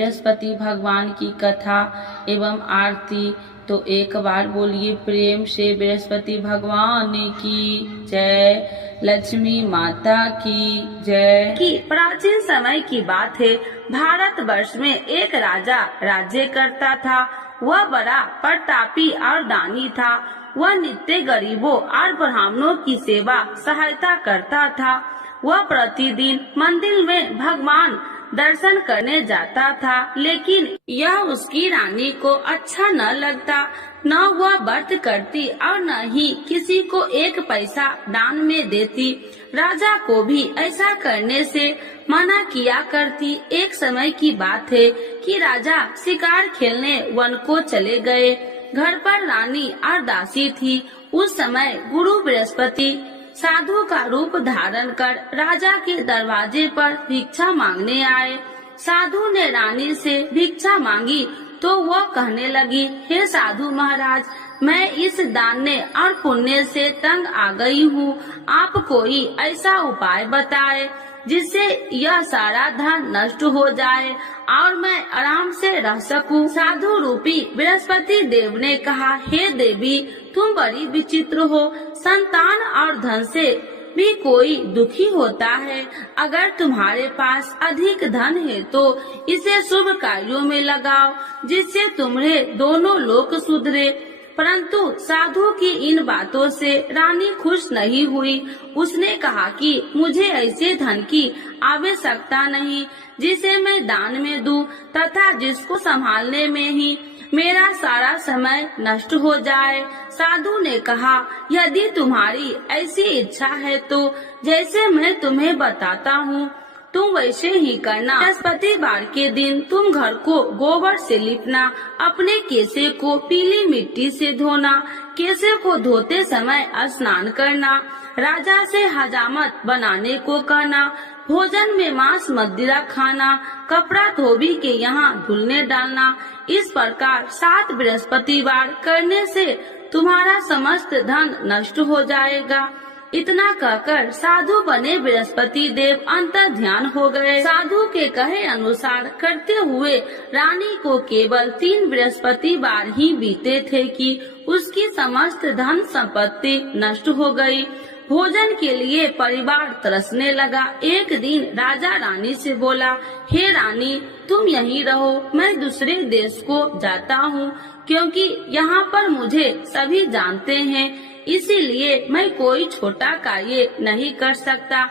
बृहस्पति भगवान की कथा एवं आरती। तो एक बार बोलिए प्रेम से बृहस्पति भगवान की जय, लक्ष्मी माता की जय। कि प्राचीन समय की बात है, भारतवर्ष में एक राजा राज्य करता था। वह बड़ा प्रतापी और दानी था। वह नित्य गरीबों और ब्राह्मणों की सेवा सहायता करता था। वह प्रतिदिन मंदिर में भगवान दर्शन करने जाता था, लेकिन यह उसकी रानी को अच्छा न लगता। न वह व्रत करती और न ही किसी को एक पैसा दान में देती। राजा को भी ऐसा करने से मना किया करती। एक समय की बात है कि राजा शिकार खेलने वन को चले गए। घर पर रानी और दासी थी। उस समय गुरु बृहस्पति साधु का रूप धारण कर राजा के दरवाजे पर भिक्षा मांगने आए। साधु ने रानी से भिक्षा मांगी तो वह कहने लगी, हे साधु महाराज, मैं इस दान्य और पुण्य से तंग आ गई हूँ। आप कोई ऐसा उपाय बताए जिससे यह सारा धन नष्ट हो जाए और मैं आराम से रह सकूं। साधु रूपी बृहस्पति देव ने कहा, हे देवी, तुम बड़ी विचित्र हो। संतान और धन से भी कोई दुखी होता है। अगर तुम्हारे पास अधिक धन है तो इसे शुभ कार्यों में लगाओ, जिससे तुम्हारे दोनों लोक सुधरे। परंतु साधु की इन बातों से रानी खुश नहीं हुई। उसने कहा कि मुझे ऐसे धन की आवश्यकता नहीं जिसे मैं दान में दूं तथा जिसको संभालने में ही मेरा सारा समय नष्ट हो जाए। साधु ने कहा, यदि तुम्हारी ऐसी इच्छा है तो जैसे मैं तुम्हें बताता हूँ तुम वैसे ही करना। बृहस्पतिवार के दिन तुम घर को गोबर से लिपना, अपने केसे को पीली मिट्टी से धोना, केसे को धोते समय स्नान करना, राजा से हजामत बनाने को कहना, भोजन में मांस मदिरा खाना, कपड़ा धोबी के यहाँ धुलने डालना। इस प्रकार 7 बृहस्पतिवार करने से तुम्हारा समस्त धन नष्ट हो जाएगा। इतना कहकर साधु बने बृहस्पति देव अंतर ध्यान हो गए। साधु के कहे अनुसार करते हुए रानी को केवल 3 बृहस्पतिवार ही बीते थे कि उसकी समस्त धन संपत्ति नष्ट हो गई। भोजन के लिए परिवार तरसने लगा। एक दिन राजा रानी से बोला, हे रानी, तुम यहीं रहो, मैं दूसरे देश को जाता हूँ, क्योंकि यहाँ पर मुझे सभी जानते हैं, इसीलिए मैं कोई छोटा कार्य नहीं कर सकता।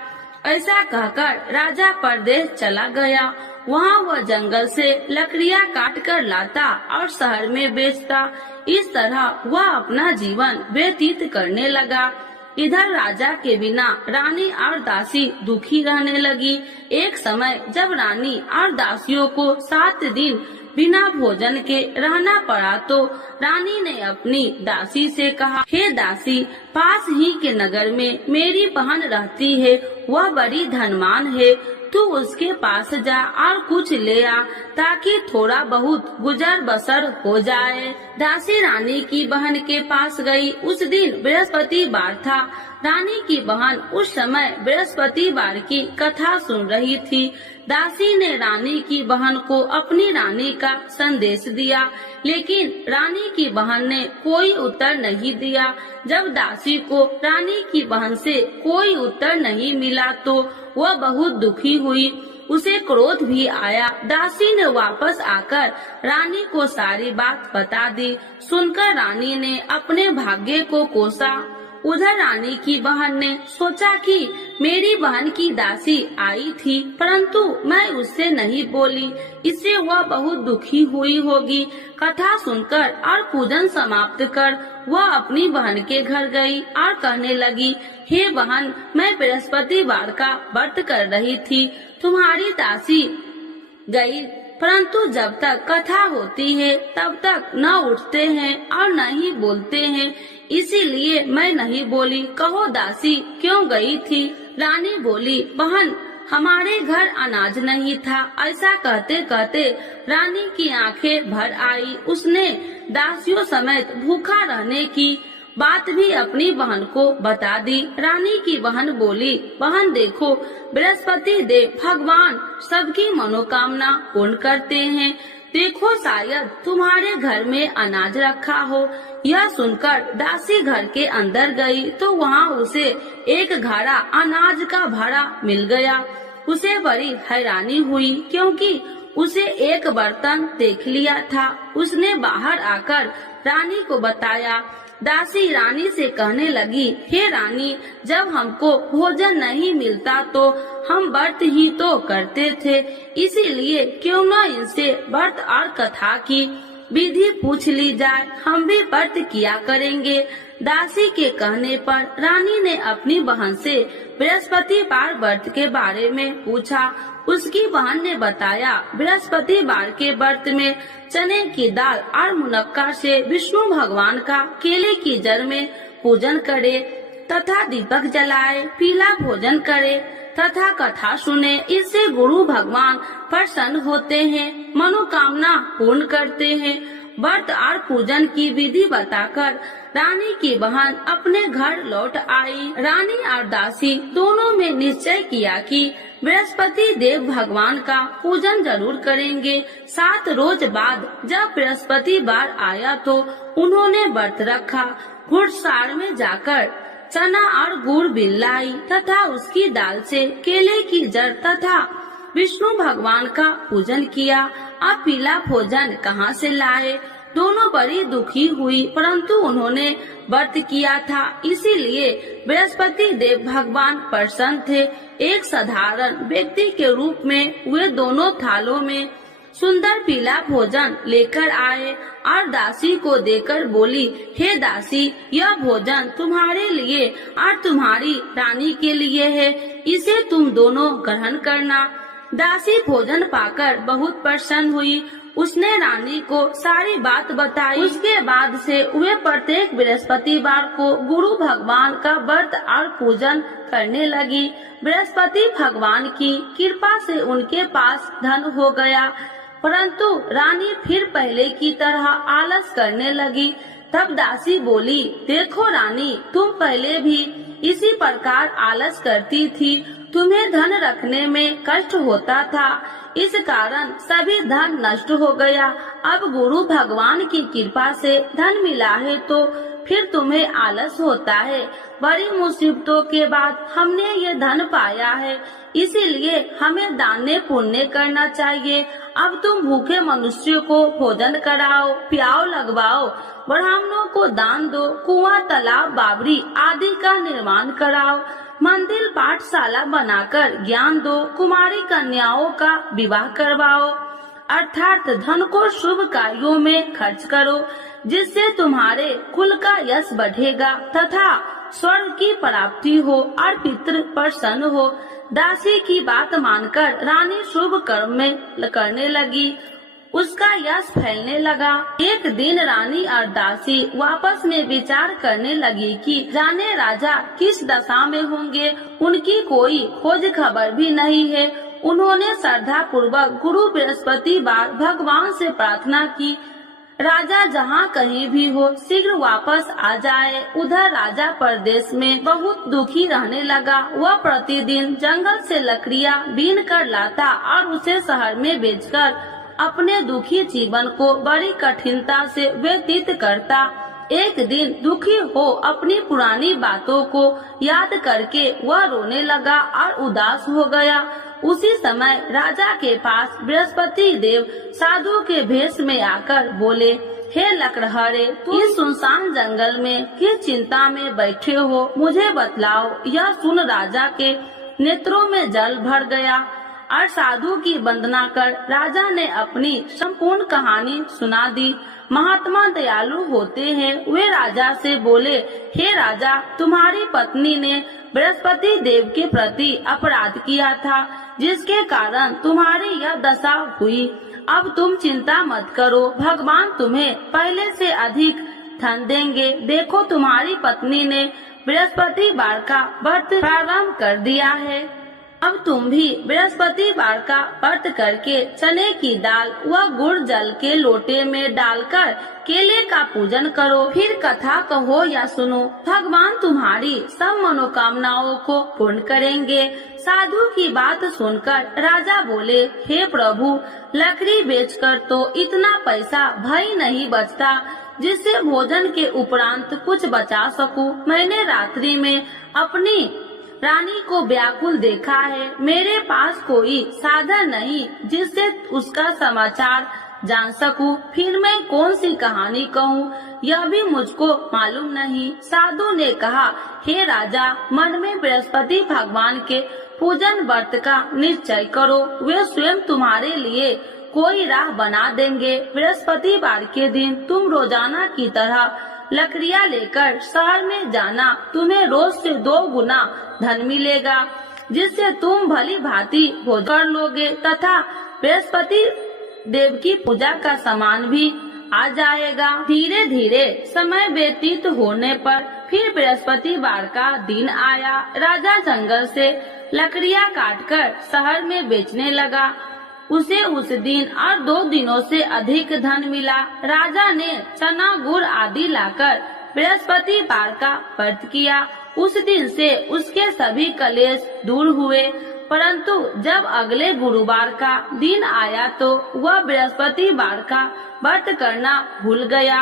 ऐसा कहकर राजा परदेश चला गया। वहाँ वह जंगल से लकड़ियाँ काट कर लाता और शहर में बेचता। इस तरह वह अपना जीवन व्यतीत करने लगा। इधर राजा के बिना रानी और दासी दुखी रहने लगी। एक समय जब रानी और दासियों को 7 दिन बिना भोजन के रहना पड़ा तो रानी ने अपनी दासी से कहा, हे दासी, पास ही के नगर में मेरी बहन रहती है, वह बड़ी धनवान है, तू उसके पास जा और कुछ ले आ ताकि थोड़ा बहुत गुजर बसर हो जाए। दासी रानी की बहन के पास गई। उस दिन बृहस्पतिवार था। रानी की बहन उस समय बृहस्पतिवार की कथा सुन रही थी। दासी ने रानी की बहन को अपनी रानी का संदेश दिया, लेकिन रानी की बहन ने कोई उत्तर नहीं दिया। जब दासी को रानी की बहन से कोई उत्तर नहीं मिला तो वह बहुत दुखी हुई। उसे क्रोध भी आया। दासी ने वापस आकर रानी को सारी बात बता दी। सुनकर रानी ने अपने भाग्य को कोसा। उधर रानी की बहन ने सोचा कि मेरी बहन की दासी आई थी, परंतु मैं उससे नहीं बोली, इससे वह बहुत दुखी हुई होगी। कथा सुनकर और पूजन समाप्त कर वह अपनी बहन के घर गई और कहने लगी, हे बहन, मैं बृहस्पतिवार का व्रत कर रही थी, तुम्हारी दासी गई, परंतु जब तक कथा होती है तब तक न उठते हैं और न ही बोलते हैं, इसीलिए मैं नहीं बोली। कहो दासी क्यों गई थी? रानी बोली, बहन, हमारे घर अनाज नहीं था। ऐसा कहते कहते रानी की आंखें भर आई। उसने दासियों समेत भूखा रहने की बात भी अपनी बहन को बता दी। रानी की बहन बोली, बहन देखो, बृहस्पति देव भगवान सबकी मनोकामना पूर्ण करते हैं। देखो शायद तुम्हारे घर में अनाज रखा हो। यह सुनकर दासी घर के अंदर गई तो वहाँ उसे एक घड़ा अनाज का भरा मिल गया। उसे बड़ी हैरानी हुई क्योंकि उसे एक बर्तन देख लिया था। उसने बाहर आकर रानी को बताया। दासी रानी से कहने लगी, हे रानी, जब हमको भोजन नहीं मिलता तो हम व्रत ही तो करते थे, इसीलिए क्यों न इनसे व्रत और कथा की विधि पूछ ली जाए, हम भी व्रत किया करेंगे। दासी के कहने पर रानी ने अपनी बहन से बृहस्पतिवार व्रत के बारे में पूछा। उसकी बहन ने बताया, बृहस्पतिवार के व्रत में चने की दाल और मुनक्का से विष्णु भगवान का केले की जड़ में पूजन करे तथा दीपक जलाए, पीला भोजन करे तथा कथा सुने। इससे गुरु भगवान प्रसन्न होते हैं, मनोकामना पूर्ण करते हैं। व्रत और पूजन की विधि बताकर रानी की बहन अपने घर लौट आई। रानी और दासी दोनों में निश्चय किया कि बृहस्पति देव भगवान का पूजन जरूर करेंगे। 7 रोज बाद जब बृहस्पतिवार आया तो उन्होंने व्रत रखा। घुड़सार में जाकर चना और गुड़ बिन लाई तथा उसकी दाल से केले की जड़ तथा विष्णु भगवान का पूजन किया। अब पीला भोजन कहाँ से लाए? दोनों बड़ी दुखी हुई, परंतु उन्होंने व्रत किया था, इसीलिए बृहस्पति देव भगवान प्रसन्न थे। एक साधारण व्यक्ति के रूप में वे दोनों थालों में सुंदर पीला भोजन लेकर आए और दासी को देकर बोली, हे दासी, यह भोजन तुम्हारे लिए और तुम्हारी रानी के लिए है, इसे तुम दोनों ग्रहण करना। दासी भोजन पाकर बहुत प्रसन्न हुई। उसने रानी को सारी बात बताई। उसके बाद से वे प्रत्येक बृहस्पतिवार को गुरु भगवान का व्रत और पूजन करने लगी। बृहस्पति भगवान की कृपा से उनके पास धन हो गया, परंतु रानी फिर पहले की तरह आलस करने लगी। तब दासी बोली, देखो रानी, तुम पहले भी इसी प्रकार आलस करती थी, तुम्हें धन रखने में कष्ट होता था, इस कारण सभी धन नष्ट हो गया। अब गुरु भगवान की कृपा से धन मिला है तो फिर तुम्हें आलस होता है। बड़ी मुसीबतों के बाद हमने ये धन पाया है, इसीलिए हमें दान पुण्य करना चाहिए। अब तुम भूखे मनुष्यों को भोजन कराओ, प्याव लगवाओ, ब्राह्मणों को दान दो, कुआं, तालाब, बावड़ी आदि का निर्माण कराओ, मंदिर, पाठशाला बनाकर ज्ञान दो, कुमारी कन्याओं का विवाह करवाओ, अर्थात धन को शुभ कार्यों में खर्च करो, जिससे तुम्हारे कुल का यश बढ़ेगा तथा स्वर्ग की प्राप्ति हो और पितृ प्रसन्न हो। दासी की बात मानकर रानी शुभ कर्म में करने लगी, उसका यश फैलने लगा। एक दिन रानी और दासी आपस में विचार करने लगी कि जाने राजा किस दशा में होंगे, उनकी कोई खोज खबर भी नहीं है। उन्होंने श्रद्धा पूर्वक गुरु बृहस्पतिवार भगवान से प्रार्थना की, राजा जहाँ कहीं भी हो शीघ्र वापस आ जाए। उधर राजा परदेश में बहुत दुखी रहने लगा। वह प्रतिदिन जंगल से लकड़ियाँ बीन कर लाता और उसे शहर में बेचकर अपने दुखी जीवन को बड़ी कठिनता से व्यतीत करता। एक दिन दुखी हो अपनी पुरानी बातों को याद करके वह रोने लगा और उदास हो गया। उसी समय राजा के पास बृहस्पति देव साधु के भेष में आकर बोले, हे लकड़हारे, तुम इस सुनसान जंगल में किस चिंता में बैठे हो, मुझे बतलाओ। यह सुन राजा के नेत्रों में जल भर गया और साधु की वंदना कर राजा ने अपनी संपूर्ण कहानी सुना दी। महात्मा दयालु होते हैं। वे राजा से बोले, हे राजा, तुम्हारी पत्नी ने बृहस्पति देव के प्रति अपराध किया था, जिसके कारण तुम्हारी यह दशा हुई। अब तुम चिंता मत करो, भगवान तुम्हें पहले से अधिक धन देंगे। देखो, तुम्हारी पत्नी ने बृहस्पतिवार का व्रत प्रारंभ कर दिया है। अब तुम भी बृहस्पतिवार का व्रत करके चने की दाल व गुड़ जल के लोटे में डालकर केले का पूजन करो। फिर कथा कहो या सुनो, भगवान तुम्हारी सब मनोकामनाओं को पूर्ण करेंगे। साधु की बात सुनकर राजा बोले, हे प्रभु, लकड़ी बेचकर तो इतना पैसा भई नहीं बचता जिससे भोजन के उपरांत कुछ बचा सकूं। मैंने रात्रि में अपनी रानी को व्याकुल देखा है। मेरे पास कोई साधन नहीं जिससे उसका समाचार जान सकूं। फिर मैं कौन सी कहानी कहूँ, यह भी मुझको मालूम नहीं। साधु ने कहा, हे राजा, मन में बृहस्पति भगवान के पूजन व्रत का निश्चय करो। वे स्वयं तुम्हारे लिए कोई राह बना देंगे। बृहस्पतिवार के दिन तुम रोजाना की तरह लकड़ियाँ लेकर शहर में जाना। तुम्हें रोज से 2 गुना धन मिलेगा, जिससे तुम भली भांति भोजन कर लोगे तथा बृहस्पति देव की पूजा का सामान भी आ जाएगा। धीरे धीरे समय व्यतीत होने पर फिर बृहस्पतिवार का दिन आया। राजा जंगल से लकड़ियाँ काटकर शहर में बेचने लगा। उसे उस दिन और 2 दिनों से अधिक धन मिला। राजा ने चना गुड़ आदि लाकर बृहस्पतिवार का व्रत किया। उस दिन से उसके सभी कलेश दूर हुए। परंतु जब अगले गुरुवार का दिन आया तो वह बृहस्पतिवार का व्रत करना भूल गया।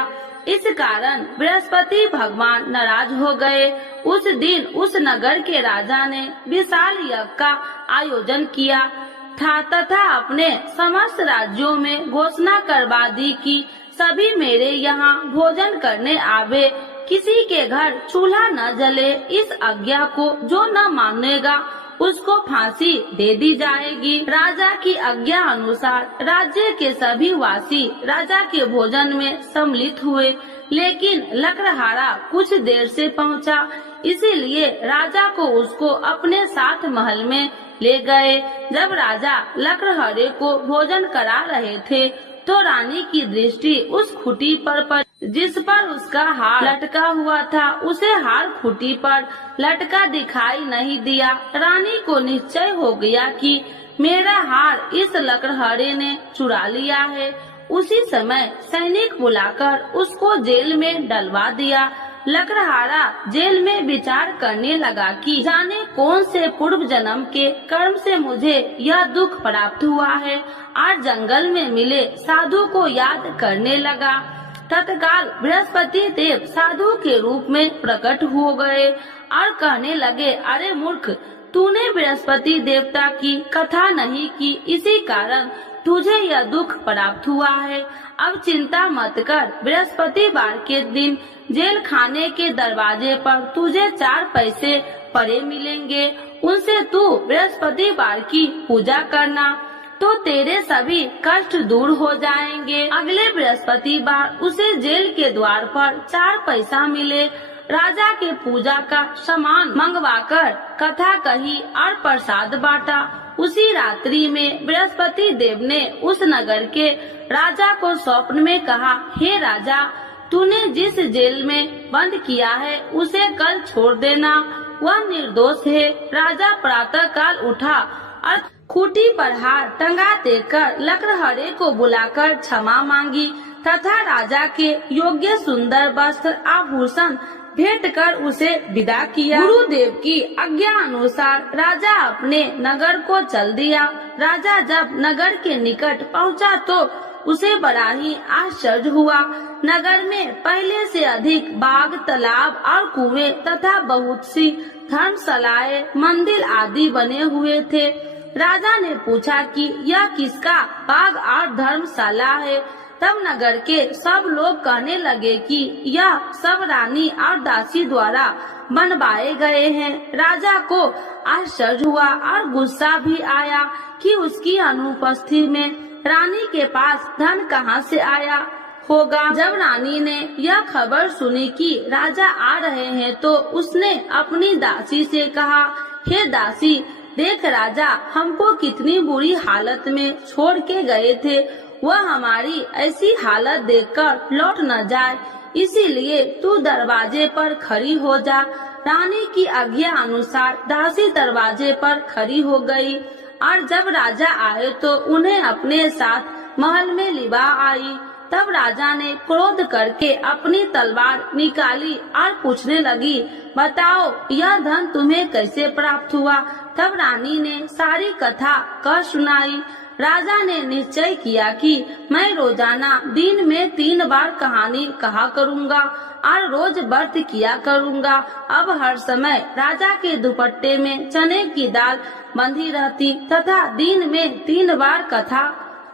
इस कारण बृहस्पति भगवान नाराज हो गए। उस दिन उस नगर के राजा ने विशाल यज्ञ का आयोजन किया था तथा अपने समस्त राज्यों में घोषणा करवा दी कि सभी मेरे यहाँ भोजन करने आवे, किसी के घर चूल्हा न जले। इस आज्ञा को जो न मानेगा उसको फांसी दे दी जाएगी। राजा की आज्ञा अनुसार राज्य के सभी वासी राजा के भोजन में सम्मिलित हुए, लेकिन लकड़हारा कुछ देर से पहुंचा, इसीलिए राजा को उसको अपने साथ महल में ले गए। जब राजा लकड़हारे को भोजन करा रहे थे तो रानी की दृष्टि उस खूंटी पर पड़ी जिस पर उसका हार लटका हुआ था। उसे हार खूंटी पर लटका दिखाई नहीं दिया। रानी को निश्चय हो गया कि मेरा हार इस लकड़हारे ने चुरा लिया है। उसी समय सैनिक बुलाकर उसको जेल में डलवा दिया। लकड़हारा जेल में विचार करने लगा कि जाने कौन से पूर्व जन्म के कर्म से मुझे यह दुख प्राप्त हुआ है। आज जंगल में मिले साधु को याद करने लगा। तत्काल बृहस्पति देव साधु के रूप में प्रकट हो गए और कहने लगे, अरे मूर्ख, तूने बृहस्पति देवता की कथा नहीं की, इसी कारण तुझे यह दुख प्राप्त हुआ है। अब चिंता मत कर, बृहस्पतिवार के दिन जेल खाने के दरवाजे पर तुझे 4 पैसे पड़े मिलेंगे। उनसे तू बृहस्पतिवार की पूजा करना तो तेरे सभी कष्ट दूर हो जाएंगे। अगले बृहस्पतिवार उसे जेल के द्वार पर 4 पैसा मिले। राजा के पूजा का सामान मंगवाकर कथा कही और प्रसाद बांटा। उसी रात्रि में बृहस्पति देव ने उस नगर के राजा को स्वप्न में कहा, हे राजा, तूने जिस जेल में बंद किया है उसे कल छोड़ देना, वह निर्दोष है। राजा प्रातः काल उठा और खूंटी पर हार टंगा देकर लकड़हारे को बुलाकर क्षमा मांगी तथा राजा के योग्य सुंदर वस्त्र आभूषण भेंट कर उसे विदा किया। गुरुदेव की आज्ञा अनुसार राजा अपने नगर को चल दिया। राजा जब नगर के निकट पहुंचा तो उसे बड़ा ही आश्चर्य हुआ। नगर में पहले से अधिक बाग, तालाब और कुएं तथा बहुत सी धर्मशालाएं, मंदिर आदि बने हुए थे। राजा ने पूछा कि यह किसका बाग और धर्मशाला है। तब नगर के सब लोग कहने लगे कि यह सब रानी और दासी द्वारा बनवाए गए हैं। राजा को आश्चर्य हुआ और गुस्सा भी आया कि उसकी अनुपस्थिति में रानी के पास धन कहां से आया होगा। जब रानी ने यह खबर सुनी कि राजा आ रहे हैं तो उसने अपनी दासी से कहा, हे दासी, देख राजा हमको कितनी बुरी हालत में छोड़ के गए थे, वह हमारी ऐसी हालत देखकर लौट न जाए, इसीलिए तू दरवाजे पर खड़ी हो जा। रानी की आज्ञा अनुसार दासी दरवाजे पर खड़ी हो गई और जब राजा आए तो उन्हें अपने साथ महल में लिवा आई। तब राजा ने क्रोध करके अपनी तलवार निकाली और पूछने लगी, बताओ यह धन तुम्हें कैसे प्राप्त हुआ। तब रानी ने सारी कथा कह सुनाई। राजा ने निश्चय किया कि मैं रोजाना दिन में 3 बार कहानी कहा करूँगा और रोज व्रत किया करूँगा। अब हर समय राजा के दुपट्टे में चने की दाल बंधी रहती तथा दिन में 3 बार कथा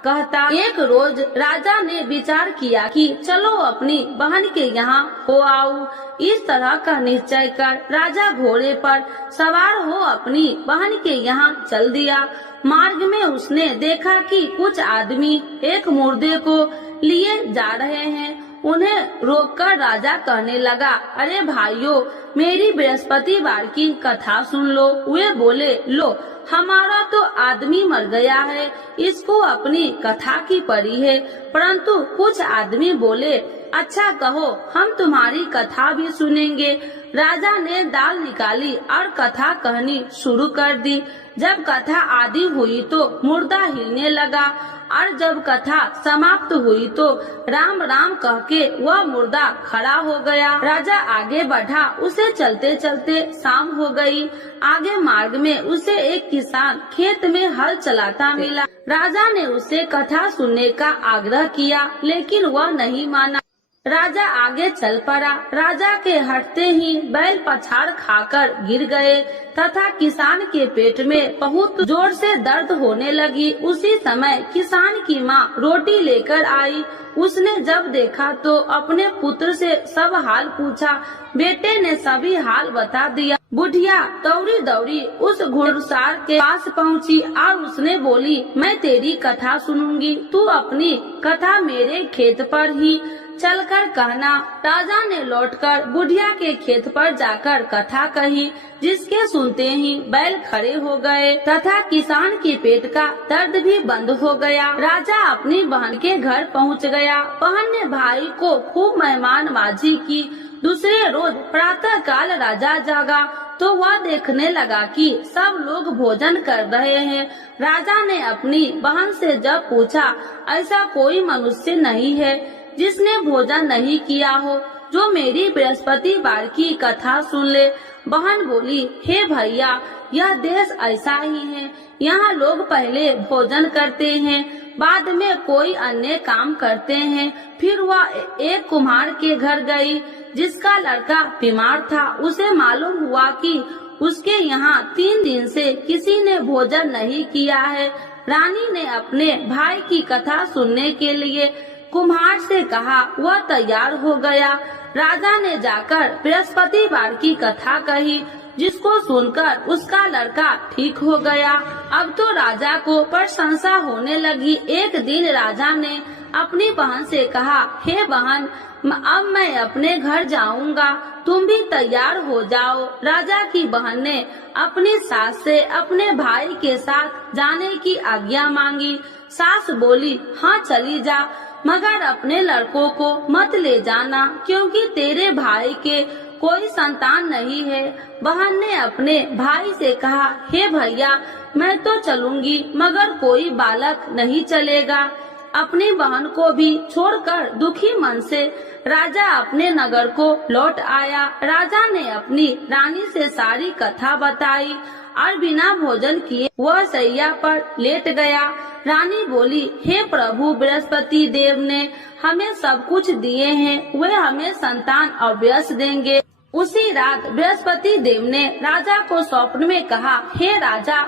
कहता। एक रोज राजा ने विचार किया कि चलो अपनी बहन के यहाँ हो आऊं। इस तरह का निश्चय कर राजा घोड़े पर सवार हो अपनी बहन के यहाँ चल दिया। मार्ग में उसने देखा कि कुछ आदमी एक मुर्दे को लिए जा रहे हैं। उन्हें रोककर राजा कहने लगा, अरे भाइयों, मेरी बृहस्पतिवार की कथा सुन लो। वे बोले, लो हमारा तो आदमी मर गया है, इसको अपनी कथा की पड़ी है। परंतु कुछ आदमी बोले, अच्छा कहो, हम तुम्हारी कथा भी सुनेंगे। राजा ने दाल निकाली और कथा कहनी शुरू कर दी। जब कथा आदि हुई तो मुर्दा हिलने लगा और जब कथा समाप्त हुई तो राम राम कह के वह मुर्दा खड़ा हो गया। राजा आगे बढ़ा, उसे चलते चलते शाम हो गई। आगे मार्ग में उसे एक किसान खेत में हल चलाता मिला। राजा ने उसे कथा सुनने का आग्रह किया, लेकिन वह नहीं माना। राजा आगे चल पड़ा। राजा के हटते ही बैल पछाड़ खाकर गिर गए तथा किसान के पेट में बहुत जोर से दर्द होने लगी। उसी समय किसान की माँ रोटी लेकर आई। उसने जब देखा तो अपने पुत्र से सब हाल पूछा। बेटे ने सभी हाल बता दिया। बुढ़िया दौड़ी दौड़ी उस घुड़सार के पास पहुँची और उसने बोली, मैं तेरी कथा सुनूंगी, तू अपनी कथा मेरे खेत पर ही चलकर कहना। राजा ने लौटकर बुढ़िया के खेत पर जाकर कथा कही, जिसके सुनते ही बैल खड़े हो गए तथा किसान के पेट का दर्द भी बंद हो गया। राजा अपनी बहन के घर पहुंच गया। बहन ने भाई को खूब मेहमानबाजी की। दूसरे रोज प्रातः काल राजा जागा तो वह देखने लगा कि सब लोग भोजन कर रहे हैं। राजा ने अपनी बहन से जब पूछा, ऐसा कोई मनुष्य नहीं है जिसने भोजन नहीं किया हो जो मेरी बृहस्पतिवार की कथा सुन ले। बहन बोली, हे भैया, यह देश ऐसा ही है। यहाँ लोग पहले भोजन करते हैं, बाद में कोई अन्य काम करते हैं। फिर वह एक कुम्हार के घर गई जिसका लड़का बीमार था। उसे मालूम हुआ कि उसके यहाँ 3 दिन से किसी ने भोजन नहीं किया है। रानी ने अपने भाई की कथा सुनने के लिए कुम्हार से कहा। वह तैयार हो गया। राजा ने जाकर बृहस्पतिवार की कथा कही, जिसको सुनकर उसका लड़का ठीक हो गया। अब तो राजा को प्रशंसा होने लगी। एक दिन राजा ने अपनी बहन से कहा, हे बहन, अब मैं अपने घर जाऊंगा, तुम भी तैयार हो जाओ। राजा की बहन ने अपनी सास से अपने भाई के साथ जाने की आज्ञा मांगी। सास बोली, हाँ चली जा, मगर अपने लड़कों को मत ले जाना, क्योंकि तेरे भाई के कोई संतान नहीं है। बहन ने अपने भाई से कहा, हे भैया, मैं तो चलूंगी, मगर कोई बालक नहीं चलेगा। अपनी बहन को भी छोड़कर दुखी मन से राजा अपने नगर को लौट आया। राजा ने अपनी रानी से सारी कथा बताई और बिना भोजन किए वह सैया पर लेट गया। रानी बोली, हे प्रभु, बृहस्पति देव ने हमें सब कुछ दिए हैं, वे हमें संतान अवश्य देंगे। उसी रात बृहस्पति देव ने राजा को स्वप्न में कहा, हे राजा,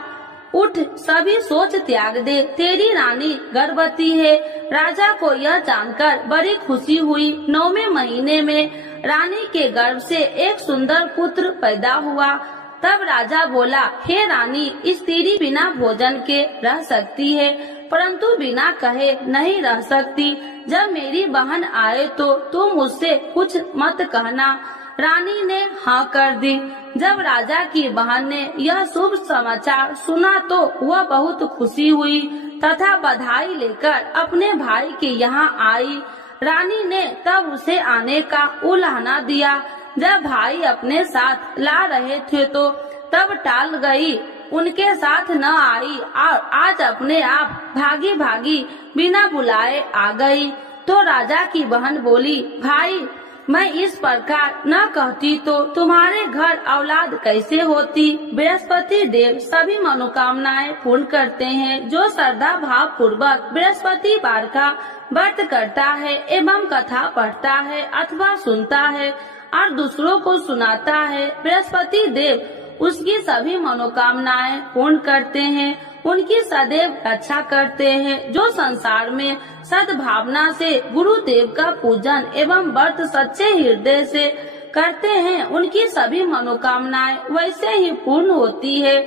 उठ, सभी सोच त्याग दे, तेरी रानी गर्भवती है। राजा को यह जानकर बड़ी खुशी हुई। 9वें महीने में रानी के गर्भ से एक सुंदर पुत्र पैदा हुआ। तब राजा बोला, हे रानी, स्त्री बिना भोजन के रह सकती है, परंतु बिना कहे नहीं रह सकती। जब मेरी बहन आए तो तुम उससे कुछ मत कहना। रानी ने हाँ कर दी। जब राजा की बहन ने यह शुभ समाचार सुना तो वह बहुत खुशी हुई तथा बधाई लेकर अपने भाई के यहाँ आई। रानी ने तब उसे आने का उलाहना दिया। जब भाई अपने साथ ला रहे थे तो तब टाल गई, उनके साथ न आई और आज अपने आप भागी भागी बिना बुलाए आ गई। तो राजा की बहन बोली, भाई मैं इस प्रकार न कहती तो तुम्हारे घर औलाद कैसे होती। बृहस्पति देव सभी मनोकामनाएं पूर्ण करते हैं। जो श्रद्धा भाव पूर्वक बृहस्पति वार का व्रत करता है एवं कथा पढ़ता है अथवा सुनता है और दूसरों को सुनाता है, बृहस्पति देव उसकी सभी मनोकामनाएं पूर्ण करते हैं, उनकी सदैव रक्षा करते हैं। जो संसार में सद्भावना से गुरुदेव का पूजन एवं व्रत सच्चे हृदय से करते हैं, उनकी सभी मनोकामनाएं वैसे ही पूर्ण होती है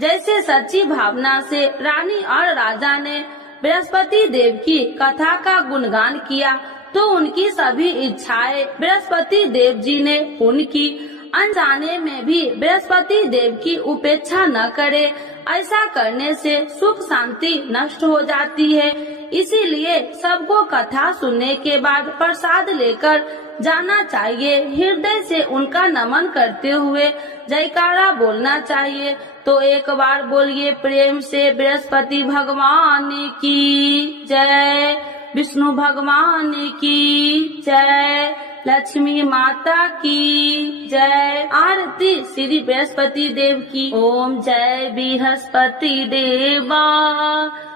जैसे सच्ची भावना से रानी और राजा ने बृहस्पति देव की कथा का गुणगान किया तो उनकी सभी इच्छाएं बृहस्पति देव जी ने पूर्ण की। अनजाने में भी बृहस्पति देव की उपेक्षा न करे, ऐसा करने से सुख शांति नष्ट हो जाती है। इसीलिए सबको कथा सुनने के बाद प्रसाद लेकर जाना चाहिए। हृदय से उनका नमन करते हुए जयकारा बोलना चाहिए। तो एक बार बोलिए प्रेम से बृहस्पति भगवान की जय, विष्णु भगवान की जय, लक्ष्मी माता की जय। आरती श्री बृहस्पति देव की। ओम जय बृहस्पति देवा,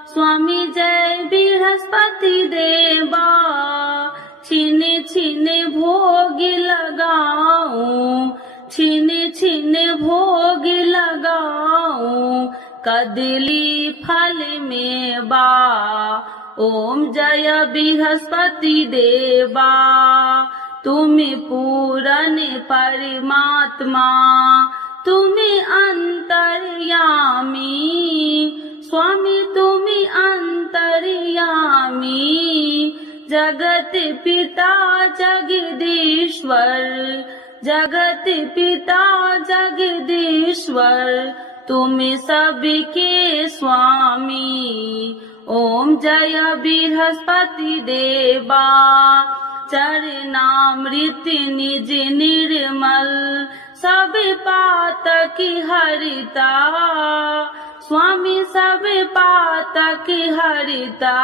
स्वामी जय बृहस्पति देवा। छीने छीने भोग लगाऊं, छीने छीने भोग लगाऊं, कदली फल में बा। ओम जय बृहस्पति देवा, तुम्हें पूरन परमात्मा, तुम्हें अंतर्यामी, स्वामी तुम्हें अंतर्यामी। जगत पिता जगदीश्वर, जगत पिता जगदीश्वर, तुम सबके स्वामी। ओम जय बृहस्पति देवा, चरणामृत निज निर्मल, सब पातक हरिता, स्वामी सब पातक हरिता।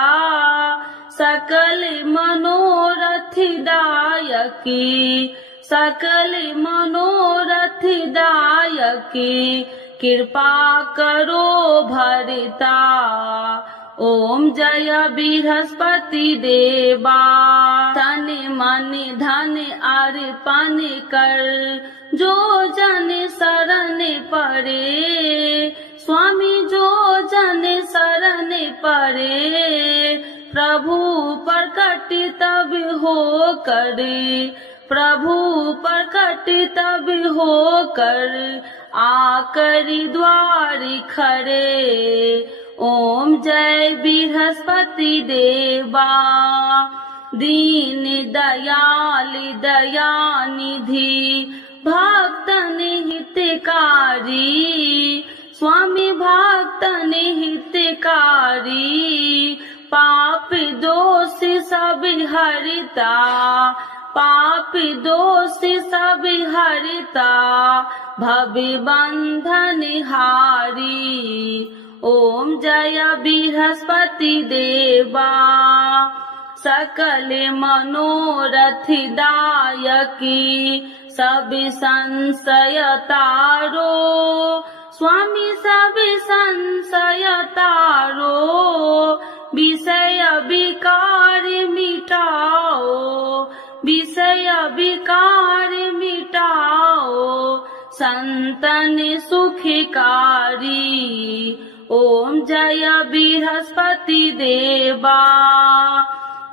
सकल मनोरथ दायकी, सकल मनोरथ दायकी, कृपा करो भरता। ओम जय बृहस्पति देवा, तन मन धन अर्पण कर, जो जन शरण पड़े, स्वामी जो जन शरण पड़े। प्रभु प्रकट तब हो करे, प्रभु प्रकट तब हो कर, आकर द्वार खड़े। ओम जय बृहस्पति देवा, दीन दयाल दयानिधि, भक्तन हितकारी, स्वामी भक्तन हितकारी। पाप दोष सब हरिता, पाप दोष सब हरिता, भव बंधन हारी। ओम जय बृहस्पति देवा, सकल मनोरथ दायकी, सब संशय तारो, स्वामी सब संशय तारो। विषय विकार मिटाओ, विषय विकार मिटाओ, संतन सुखकारी। ओम जय बृहस्पति देवा,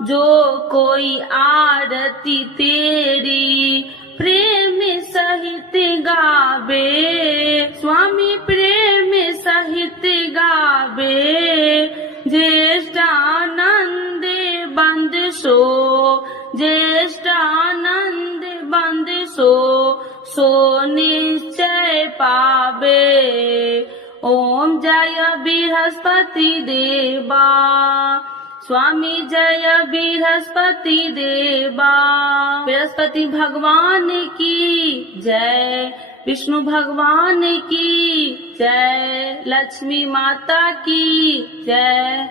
जो कोई आरती तेरी प्रेम सहित गावे, स्वामी प्रेम सहित गावे। ज्येष्ठानंद बंद सो, ज्येष्ठानंद बंद सो, सो निश्चय पावे। ओम जय बृहस्पति देवा, स्वामी जय बृहस्पति देवा। बृहस्पति भगवान की जय, विष्णु भगवान की जय, लक्ष्मी माता की जय।